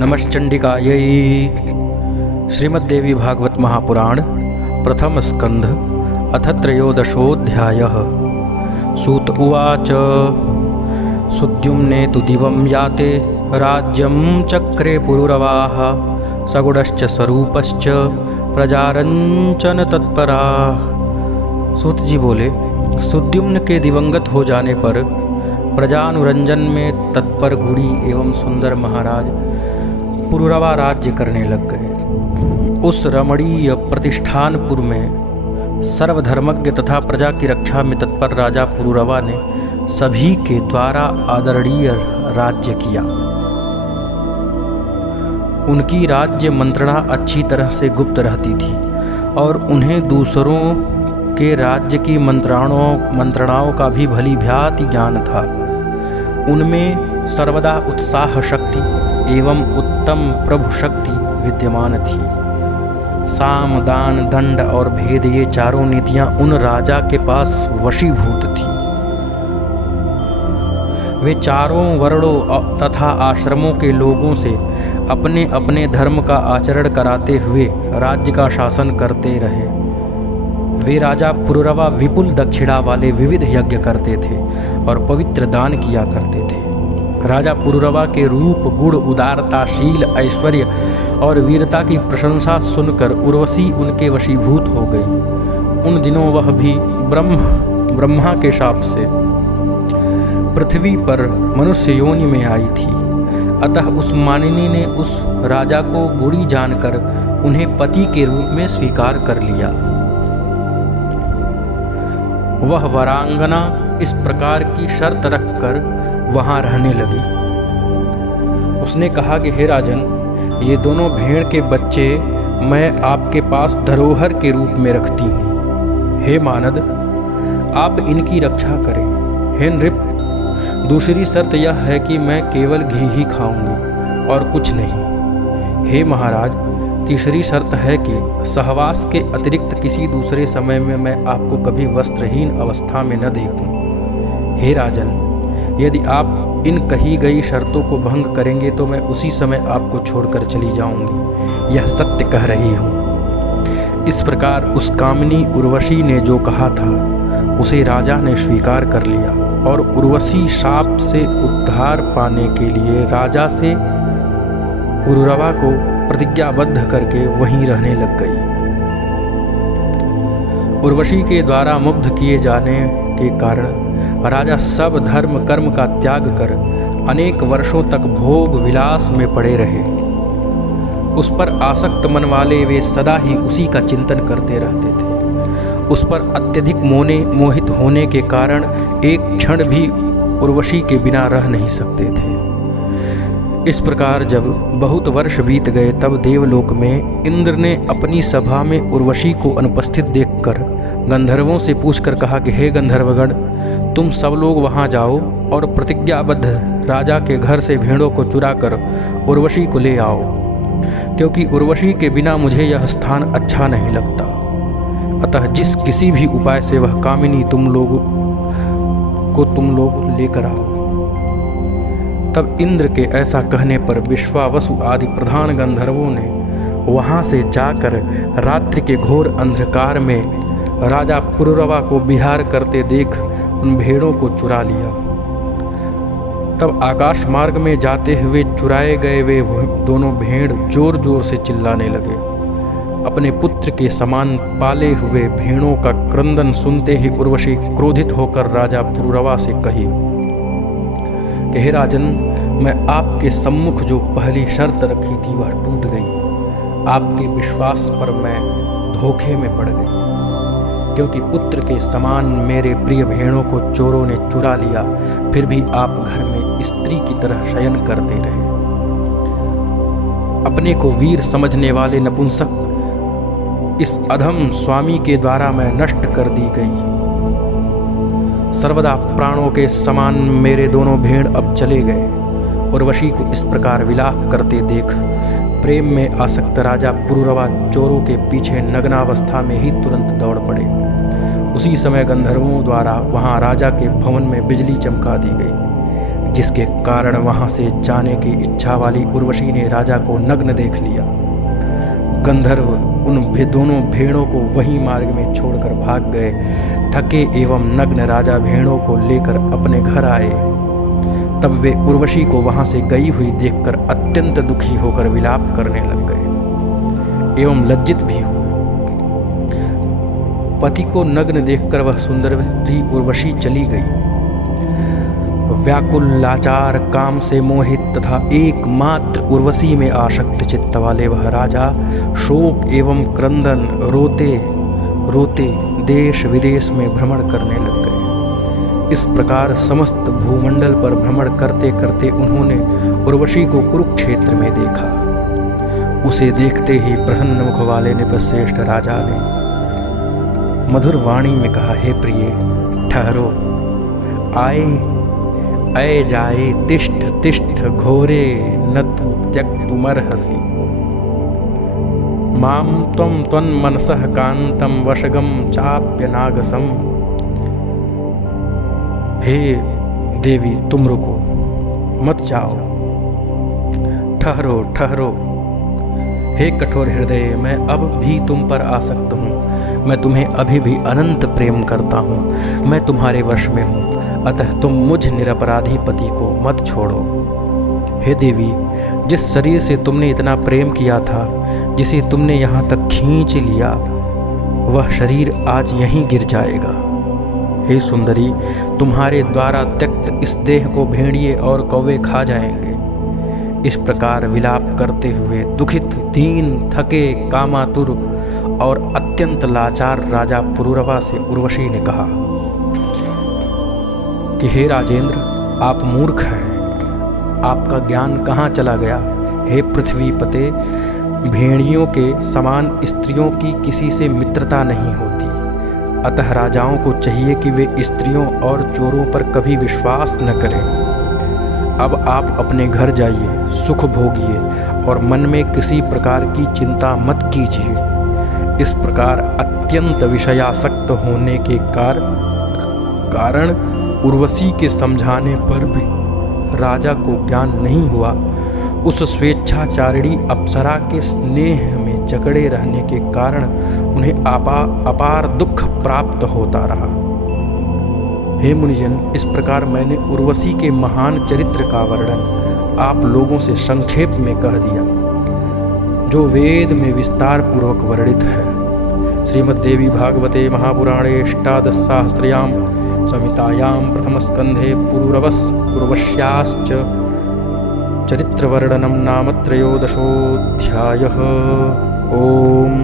नमश्चंडिकायै। श्रीमद्देवी भागवत महापुराण प्रथम स्कंध अथ त्रयोदशोऽध्यायः। सूत उवाच सुद्युम्ने तु दिवं याते राज्यं चक्रे पुरुरवाः सगुणश्च स्वरूपश्च प्रजारंचन तत्पराः। सूत जी बोले, सुद्युम्न के दिवंगत हो जाने पर प्रजानुरंजन में तत्पर गुड़ी एवं सुंदर महाराज पुरुरवा राज्य करने लग गए। उस रमणीय प्रतिष्ठानपुर में सर्वधर्मज्ञ तथा प्रजा की रक्षा में तत्पर राजा पुरुरवा ने सभी के द्वारा आदरणीय राज्य किया। उनकी राज्य मंत्रणा अच्छी तरह से गुप्त रहती थी और उन्हें दूसरों के राज्य की मंत्रणाओं का भी भली भांति ज्ञान था। उनमें सर्वदा उत्साह शक्ति एवं उत्तम प्रभु शक्ति विद्यमान थी। साम, दान, दंड और भेद ये चारों नीतियां उन राजा के पास वशीभूत थी। वे चारों वर्णों तथा आश्रमों के लोगों से अपने अपने धर्म का आचरण कराते हुए राज्य का शासन करते रहे। वे राजा पुरुरवा विपुल दक्षिणा वाले विविध यज्ञ करते थे और पवित्र दान किया करते थे। राजा पुरुरवा के रूप, गुण, उदारता, शील, ऐश्वर्य और वीरता की प्रशंसा सुनकर उर्वशी उनके वशीभूत हो गई। उन दिनों वह भी ब्रह्मा के शाप से पृथ्वी पर मनुष्य योनि में आई थी। अतः उस मानिनी ने उस राजा को गुणी जानकर उन्हें पति के रूप में स्वीकार कर लिया। वह वरांगना इस प्रकार की शर्त रखकर वहां रहने लगी। उसने कहा कि हे राजन, ये दोनों भेड़ के बच्चे मैं आपके पास धरोहर के रूप में रखती हूँ। हे मानद, आप इनकी रक्षा करें। हे नृप, दूसरी शर्त यह है कि मैं केवल घी ही खाऊंगी और कुछ नहीं। हे महाराज, तीसरी शर्त है कि सहवास के अतिरिक्त किसी दूसरे समय में मैं आपको कभी वस्त्रहीन अवस्था में न देखूं। हे राजन, यदि आप इन कही गई शर्तों को भंग करेंगे तो मैं उसी समय आपको छोड़कर चली जाऊंगी। यह सत्य कह रही हूँ। इस प्रकार उस कामिनी उर्वशी ने जो कहा था उसे राजा ने स्वीकार कर लिया और उर्वशी शाप से उद्धार पाने के लिए राजा से पुरुरवा को प्रतिज्ञाबद्ध करके वहीं रहने लग गई। उर्वशी के द्वारा मुग्ध किए जाने के कारण राजा सब धर्म कर्म का त्याग कर अनेक वर्षों तक भोग विलास में पड़े रहे। उस पर आसक्त मन वाले वे सदा ही उसी का चिंतन करते रहते थे। उस पर अत्यधिक मोहित होने के कारण एक क्षण भी उर्वशी के बिना रह नहीं सकते थे। इस प्रकार जब बहुत वर्ष बीत गए तब देवलोक में इंद्र ने अपनी सभा में उर्वशी को अनुपस्थित देखकर गंधर्वों से पूछकर कहा कि हे गंधर्वगण, तुम सब लोग वहां जाओ और प्रतिज्ञाबद्ध राजा के घर से भेड़ों को चुराकर उर्वशी को ले आओ, क्योंकि उर्वशी के बिना मुझे यह स्थान अच्छा नहीं लगता। अतः जिस किसी भी उपाय से वह कामिनी तुम लोग लेकर आओ। तब इंद्र के ऐसा कहने पर विश्वावसु आदि प्रधान गंधर्वों ने वहां से जाकर रात्रि के घोर अंधकार में राजा पुरुरवा को विहार करते देख उन भेड़ों को चुरा लिया। तब आकाश मार्ग में जाते हुए चुराए गए वे दोनों भेड़ जोर जोर से चिल्लाने लगे। अपने पुत्र के समान पाले हुए भेड़ों का क्रंदन सुनते ही उर्वशी क्रोधित होकर राजा पुरुरवा से कही कि हे राजन, मैं आपके सम्मुख जो पहली शर्त रखी थी वह टूट गई। आपके विश्वास पर मैं धोखे में पड़ गई, क्योंकि पुत्र के समान मेरे प्रिय भेड़ों को चोरों ने चुरा लिया, फिर भी आप घर में स्त्री की तरह शयन करते रहे। अपने को वीर समझने वाले नपुंसक इस अधम स्वामी के द्वारा मैं नष्ट कर दी गई। सर्वदा प्राणों के समान मेरे दोनों भेड़ अब चले गए। उर्वशी को इस प्रकार विलाप करते देख प्रेम में आसक्त राजा पुरुरवा चोरों के पीछे नग्नावस्था में ही तुरंत दौड़ पड़े। उसी समय गंधर्वों द्वारा वहां राजा के भवन में बिजली चमका दी गई। जिसके कारण वहां से जाने की इच्छा वाली उर्वशी ने राजा को नग्न देख लिया। गंधर्व उन दोनों भेड़ों को वहीं मार्ग में छोड़कर भाग गए। थके एवं नग्न राजा भेड़ों को लेकर अपने घर आए। तब वे उर्वशी को वहां से गई हुई देखकर अत्यंत दुखी होकर विलाप करने लग गए एवं लज्जित भी हुए। पति को नग्न देखकर वह सुंदरी उर्वशी चली गई। व्याकुल लाचार काम से मोहित तथा एकमात्र उर्वशी में आसक्त चित्त वाले वह राजा शोक एवं क्रंदन रोते रोते देश विदेश में भ्रमण करने लग गए। इस प्रकार समस्त भूमंडल पर भ्रमण करते करते उन्होंने उर्वशी को कुरुक्षेत्र में देखा। उसे देखते ही प्रसन्न मुख वाले नृपश्रेष्ठ राजा ने मधुर वाणी में कहा, हे प्रिय ठहरो, आए अय जाए तिष्ठ तिष्ठ घोरे न तु त्यक्तुमर्हसि माम त्वं त्वन्मनसः कांतं वशगम चाप्यनागसम। हे देवी, तुम रुको, मत जाओ, ठहरो ठहरो। हे कठोर हृदय, मैं अब भी तुम पर आसक्त हूँ। मैं तुम्हें अभी भी अनंत प्रेम करता हूँ। मैं तुम्हारे वश में हूँ, अतः तुम मुझ निरपराधी पति को मत छोड़ो। हे देवी, जिस शरीर से तुमने इतना प्रेम किया था, जिसे तुमने यहाँ तक खींच लिया, वह शरीर आज यहीं गिर जाएगा। हे सुंदरी, तुम्हारे द्वारा त्यक्त इस देह को भेड़िए और कौवे खा जाएंगे। इस प्रकार विलाप करते हुए दुखित, दीन, थके, कामातुर और अत्यंत लाचार राजा पुरुरवा से उर्वशी ने कहा कि हे राजेंद्र, आप मूर्ख हैं, आपका ज्ञान कहाँ चला गया? हे पृथ्वीपते, भेड़ियों के समान स्त्रियों की किसी से मित्रता नहीं होती, अतः राजाओं को चाहिए कि वे स्त्रियों और चोरों पर कभी विश्वास न करें। अब आप अपने घर जाइए, सुख भोगिए और मन में किसी प्रकार की चिंता मत कीजिए। इस प्रकार अत्यंत विषयासक्त होने के कारण उर्वशी के समझाने पर भी राजा को ज्ञान नहीं हुआ। उस स्वेच्छाचारिणी अप्सरा के स्नेह में जकड़े रहने के कारण उन्हें अपार दुख प्राप्त होता रहा। हे मुनिजन, इस प्रकार मैंने उर्वशी के महान चरित्र का वर्णन आप लोगों से संक्षेप में कह दिया, जो वेद में विस्तार पूर्वक वर्णित है। श्रीमद्देवी भागवते महापुराणे अष्टादशसहस्रयां संहितायां प्रथमस्कन्धे पुरुरवस्याश्च चरित्रवर्णनं नाम त्रयोदशोऽध्यायः। ओम।